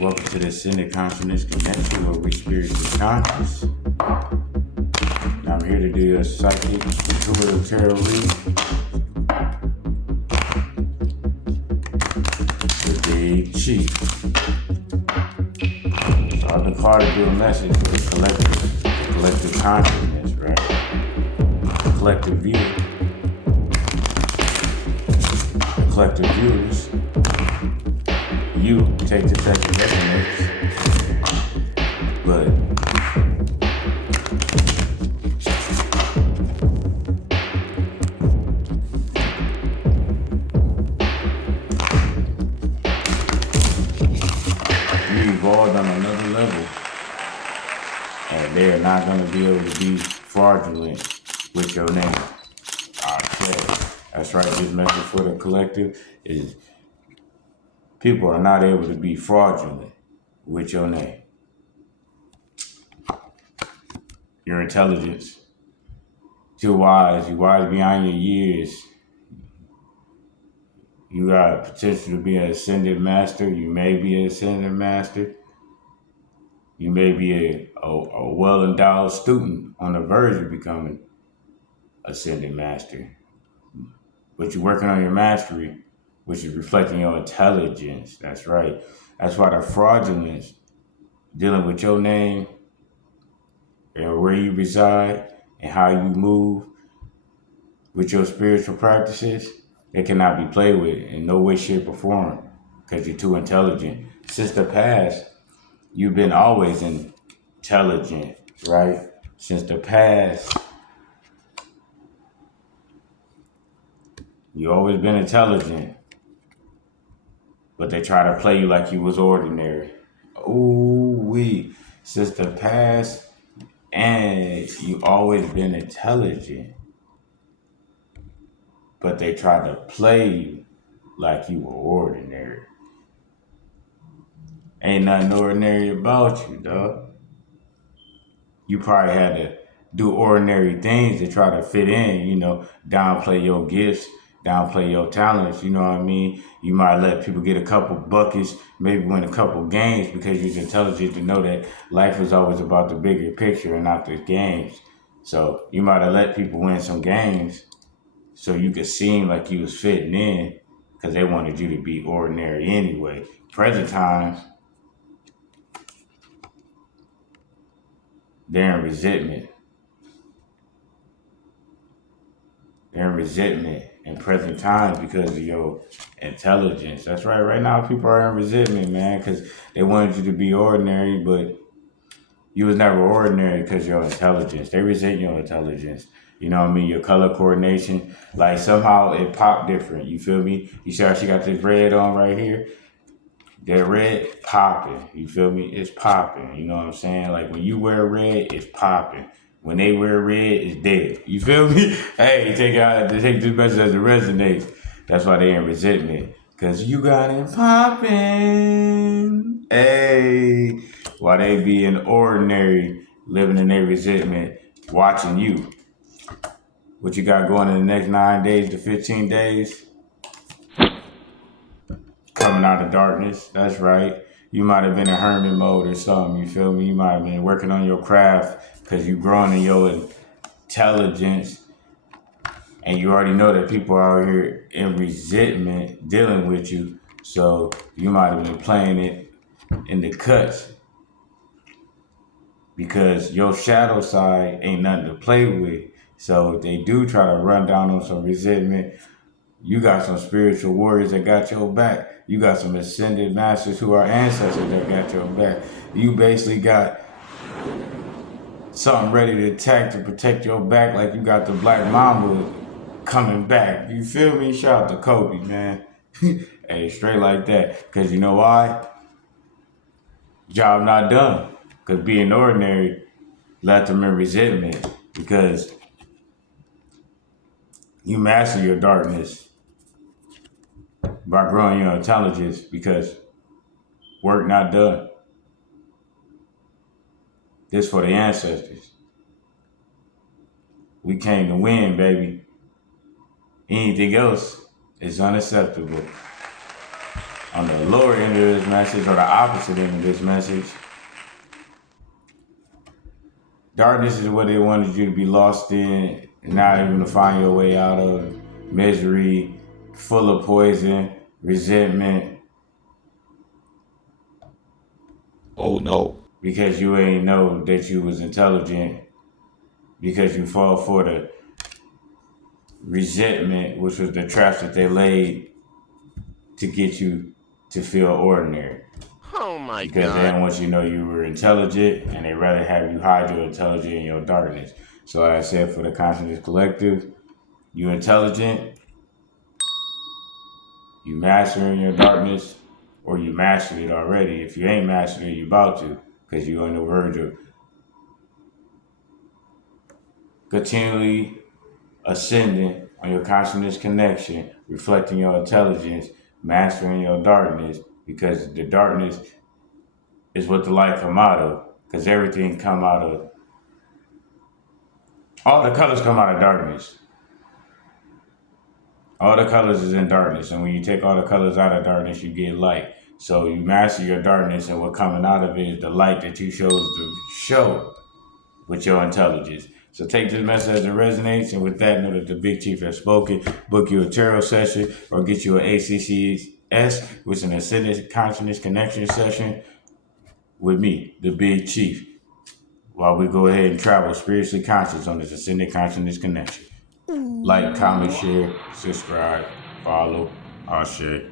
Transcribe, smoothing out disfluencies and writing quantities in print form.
Welcome to the Ascended Consciousness Connection, where we spiritually conscious. And I'm here to do your psychic intuitive tarot reading with Big Chief. So I've been called to do a message for the collective consciousness, right? The collective view, the collective viewers. You take the text that resonates, but you evolved on another level, and they're not going to be able to be fraudulent with your name. Okay, that's right. This message for the collective is people are not able to be fraudulent with your name. Your intelligence. You're wise beyond your years. You got potential to be an ascended master. You may be an ascended master. You may be a well-endowed student on the verge of becoming ascended master. But you're working on your mastery, which is reflecting your intelligence. That's right. That's why the fraudulence, dealing with your name and where you reside and how you move with your spiritual practices, it cannot be played with in no way, shape, or form because you're too intelligent. Since the past, you've been always intelligent, right? Since the past, you always been intelligent, but they try to play you like you was ordinary. Since the past, and you always been intelligent, but they try to play you like you were ordinary. Ain't nothing ordinary about you, dog. You probably had to do ordinary things to try to fit in, downplay your gifts, downplay your talents, you know what I mean? You might let people get a couple buckets, maybe win a couple games because you're intelligent to know that life is always about the bigger picture and not the games. So you might have let people win some games so you could seem like you was fitting in because they wanted you to be ordinary anyway. Present times, they're in resentment. They're in resentment in present times because of your intelligence. That's right. Right now, people are in resentment, man, because they wanted you to be ordinary, but you was never ordinary because your intelligence. They resent your intelligence. You know what I mean? Your color coordination. Like, somehow it popped different. You feel me? You see how she got this red on right here? That red popping. You feel me? It's popping. You know what I'm saying? Like, when you wear red, it's popping. When they wear red, it's dead. You feel me? Hey, take this message as it resonates. That's why they in resentment. Cause you got it popping. Hey. Why they being ordinary, living in their resentment, watching you. What you got going in the next 9 days to 15 days? Coming out of darkness. That's right. You might have been in hermit mode or something. You feel me? You might have been working on your craft because you growing in your intelligence, and you already know that people are out here in resentment dealing with you. So you might have been playing it in the cuts because your shadow side ain't nothing to play with. So if they do try to run down on some resentment, you got some spiritual warriors that got your back. You got some ascended masters who are ancestors that got your back. You basically got something ready to attack to protect your back, like you got the Black Mamba coming back. You feel me? Shout out to Kobe, man. Hey, straight like that. Because you know why? Job not done. Because being ordinary left them in resentment. Because you master your darkness by growing your intelligence, because work not done. This for the ancestors. We came to win, baby. Anything else is unacceptable. On the lower end of this message, or the opposite end of this message, darkness is what they wanted you to be lost in, and not able to find your way out of. Misery, full of poison, resentment. Oh no. Because you ain't know that you was intelligent. Because you fall for the resentment, which was the traps that they laid to get you to feel ordinary. Oh my Because they didn't god. want you to know you were intelligent, and they rather have you hide your intelligence in your darkness. So like I said, for the Consciousness Collective, you intelligent, you mastering your darkness, or you mastered it already. If you ain't mastered it, you about to, because you're on the verge of continually ascending on your consciousness connection, reflecting your intelligence, mastering your darkness, because the darkness is what the light come out of. Because everything come out of, all the colors come out of darkness. All the colors is in darkness, and when you take all the colors out of darkness, you get light. So you master your darkness, and what coming out of it is the light that you chose to show with your intelligence. So take this message as it resonates, and with that, know that the Big Chief has spoken. Book you a tarot session or get you an ACCS, which is an Ascended Consciousness Connection session with me, the Big Chief, while we go ahead and travel spiritually conscious on this Ascended Consciousness Connection. Like, comment, share, subscribe, follow, Ashe.